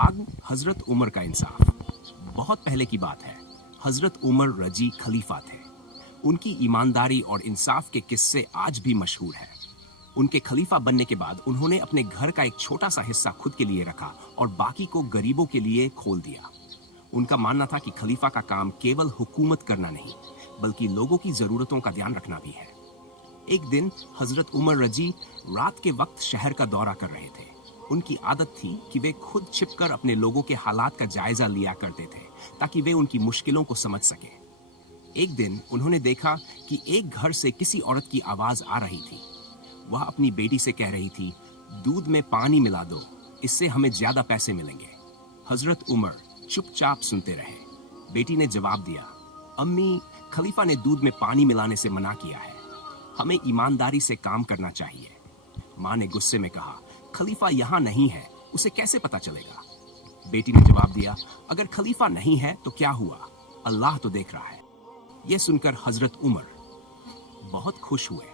भाग हजरत उमर का इंसाफ। बहुत पहले की बात है। हजरत उमर रजी खलीफा थे। उनकी ईमानदारी और इंसाफ के किस्से आज भी मशहूर हैं। उनके खलीफा बनने के बाद उन्होंने अपने घर का एक छोटा सा हिस्सा खुद के लिए रखा और बाकी को गरीबों के लिए खोल दिया। उनका मानना था कि खलीफा का काम केवल हुकूमत करना नहीं, बल्कि लोगों की जरूरतों का ध्यान रखना भी है। एक दिन हजरत उमर रजी रात के वक्त शहर का दौरा कर रहे थे। उनकी आदत थी कि वे खुद छिपकर अपने लोगों के हालात का जायजा लिया करते थे, ताकि वे उनकी मुश्किलों को समझ सके। एक दिन उन्होंने देखा कि एक घर से किसी औरत की आवाज आ रही थी। वह अपनी बेटी से कह रही थी, दूध में पानी मिला दो, इससे हमें ज्यादा पैसे मिलेंगे। हजरत उमर चुपचाप सुनते रहे। बेटी ने जवाब दिया, अम्मी, खलीफा ने दूध में पानी मिलाने से मना किया है। हमें ईमानदारी से काम करना चाहिए। माँ ने गुस्से में कहा, खलीफा यहाँ नहीं है, उसे कैसे पता चलेगा? बेटी ने जवाब दिया, अगर खलीफा नहीं है तो क्या हुआ, अल्लाह तो देख रहा है। यह सुनकर हजरत उमर बहुत खुश हुए।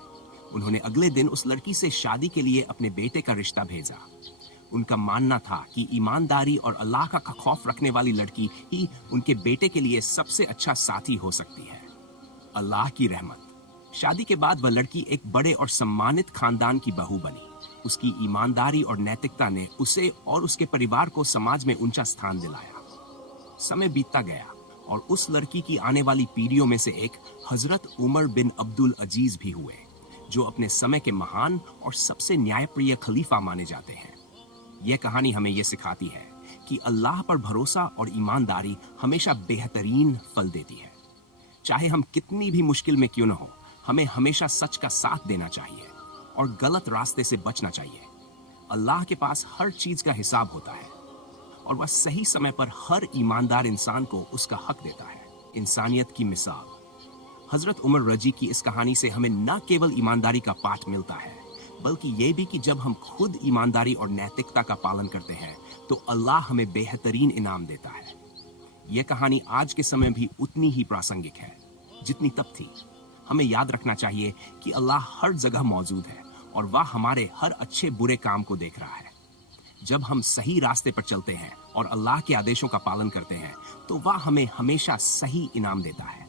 उन्होंने अगले दिन उस लड़की से शादी के लिए अपने बेटे का रिश्ता भेजा। उनका मानना था कि ईमानदारी और अल्लाह का खौफ रखने वाली लड़की ही उनके बेटे के लिए सबसे अच्छा साथी हो सकती है। अल्लाह की रहमत। शादी के बाद वह लड़की एक बड़े और सम्मानित खानदान की बहू बनी। उसकी ईमानदारी और नैतिकता ने उसे और उसके परिवार को समाज में ऊंचा स्थान दिलाया। समय बीतता गया और उस लड़की की आने वाली पीढ़ियों में से एक हजरत उमर बिन अब्दुल अजीज भी हुए, जो अपने समय के महान और सबसे न्यायप्रिय खलीफा माने जाते हैं। यह कहानी हमें यह सिखाती है कि अल्लाह पर भरोसा और ईमानदारी हमेशा बेहतरीन फल देती है। चाहे हम कितनी भी मुश्किल में क्यों न हो, हमें हमेशा सच का साथ देना चाहिए और गलत रास्ते से बचना चाहिए। अल्लाह के पास हर चीज का हिसाब होता है और वह सही समय पर हर ईमानदार इंसान को उसका हक देता है। इंसानियत की मिसाल। हजरत उमर रजी की इस कहानी से हमें न केवल ईमानदारी का पाठ मिलता है, बल्कि ये भी कि जब हम खुद ईमानदारी और नैतिकता का पालन करते हैं तो अल्लाह हमें बेहतरीन इनाम देता है। यह कहानी आज के समय भी उतनी ही प्रासंगिक है जितनी तब थी। हमें याद रखना चाहिए कि अल्लाह हर जगह मौजूद है और वह हमारे हर अच्छे बुरे काम को देख रहा है। जब हम सही रास्ते पर चलते हैं और अल्लाह के आदेशों का पालन करते हैं तो वह हमें हमेशा सही इनाम देता है।